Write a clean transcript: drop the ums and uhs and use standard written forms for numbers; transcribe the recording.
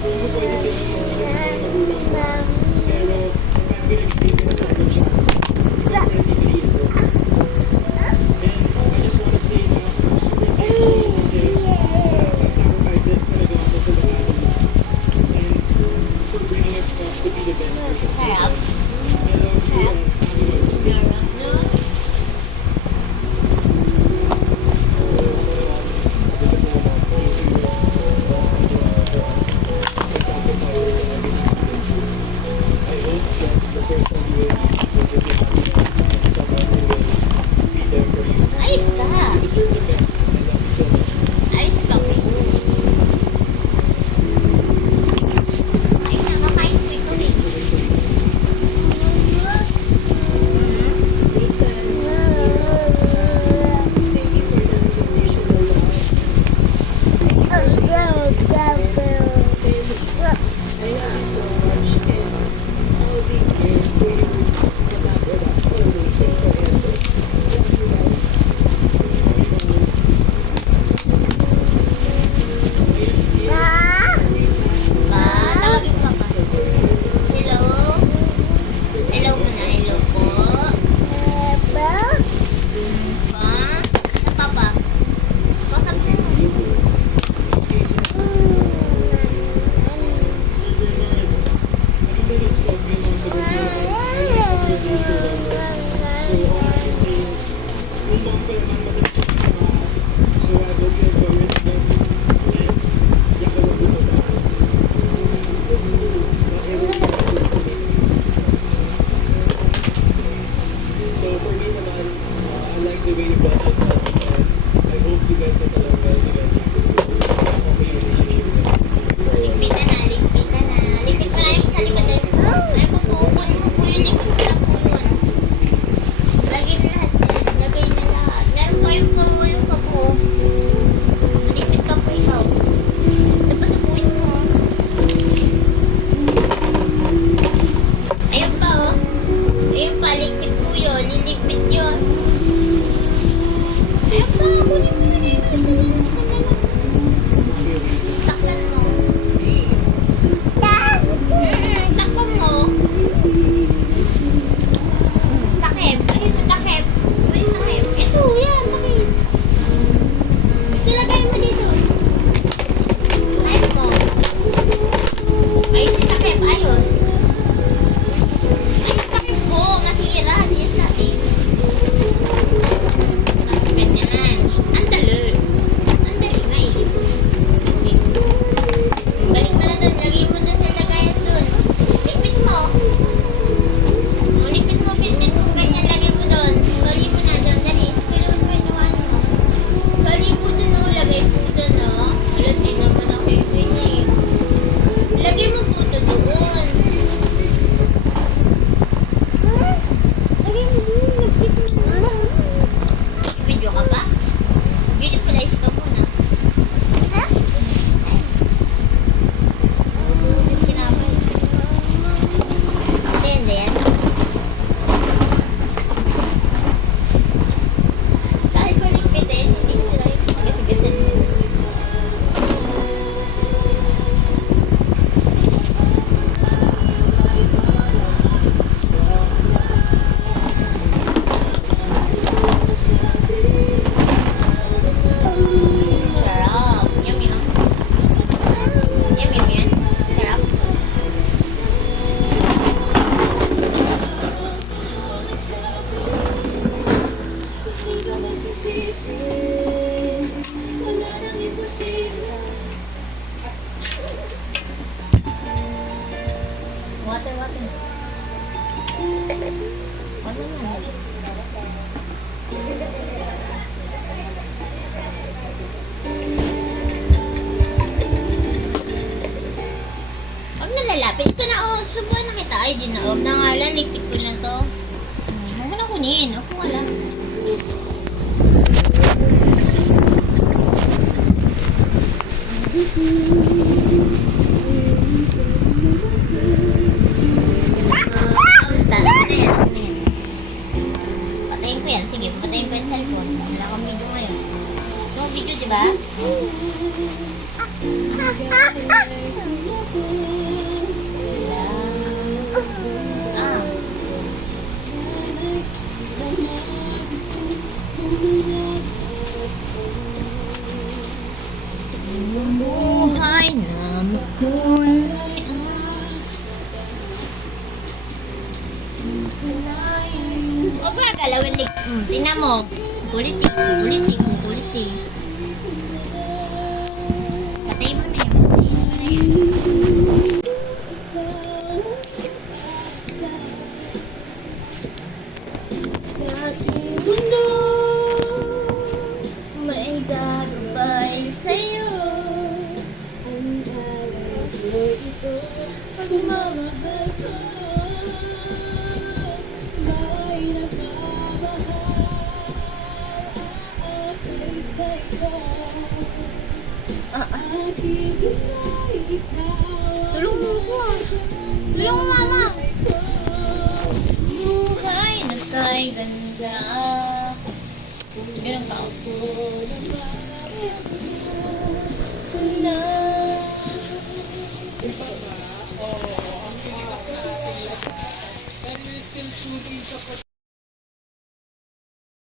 Hindi mo pwede tingin sa magulang mo. Pero, if I'm gonna give you a second chance, you can practically improve. And I just wanna say na super thankful kasi sa lahat ng sacrifices na nagawa mo for the family. And for bringing us up to be the best version of ourselves. I love you and happy Mother's Day. So, sabi ko sa'yo, Mom, thank you sa lahat ng ginawa mo for us. Your sacrifices and everything you did. I hope that the person you will give you happiness and someone who will be there for you. Ayos ka. You deserve the best. I love you so much. Ayos ka. Ay, nakakain ko ito eh. Thank you for the unconditional love. I love you so much, and I'll be here for you no matter what, always and forever. Love you guys. Ba, tawagin ka pa. Hello? Hello muna. Hello po. Pa? Apa ba? Kausap siya. So all I can say is, kung mom ko naman madalas siya sa mga. So I hope you enjoy it. And yakin mo dito ba? So for me naman, I like the way you brought this up. And I hope you guys get along well together. It's a okay relationship with you. Ligpit na. Ligpit pa na yung sa likod. Ay, magpuupon mo po yung likod ko lang po yun. Lagay na lahat yan. Lagay na lahat. Meron po yung pa po. Ligpit ka po ikaw. Ito pa sa puwit mo. Ayun pa oh. Ayun pa, ligpit po yun. Liligpit yun. Ayun pa, kunin mo na yun. Isa na lang. Takpan mo. Takpan mo. Takip. Ayun na, takip. Ayun, takip. Ito, yan, takip. Silagay mo dito. Takip mo. Ayos yung takip, ayos. Ayos takip ko, nasira. Ayos natin. Ganyan. Andali. Andali, ay. Balik mo na doon. Lagay mo doon sa lagayan doon. Lipit mo. Lipit mo, pinpit mo. Ganyan, lagay mo doon. Soli mo na doon. Dali. Soli mo sa katawan mo. Soli mo doon o. Lagay mo doon o. Alam, di naman ako yung ganyan. Lagay mo po doon. Lagay mo doon. Lagpit mo na. Video ka pa? Video pala is ka muna. Sinabay. Hindi yan. Kahit ko ligpitin, hindi ko sila yung pagkasigasan mo. Sarap. Yummy, no? Yummy yan. Sarap. Water. Water na. Huwag na lalapit. Ito na oh. Subuhan na kita. Ay, di na. Huwag na nga lang. Lipit ko na to. Huwag mo na kunin. Huwag mo alas. Patayin ko yan. Sige, patayin ko yung cellphone. Wala akong video ngayon. Ito video, diba? Tingnan mo. Kuliting, kuliting, kuliting. Patay mo na yun. Patay mo na yun. Sa aking mundo, may gagabay sa'yo. Ang alay ko ito, pagmamahal ko. May nagmamahal ako'y sa'yo. Aking buhay ikaw. Tulong mo ko. Tulong mo, mama. Buhay na kay ganda. Ganun ba ako?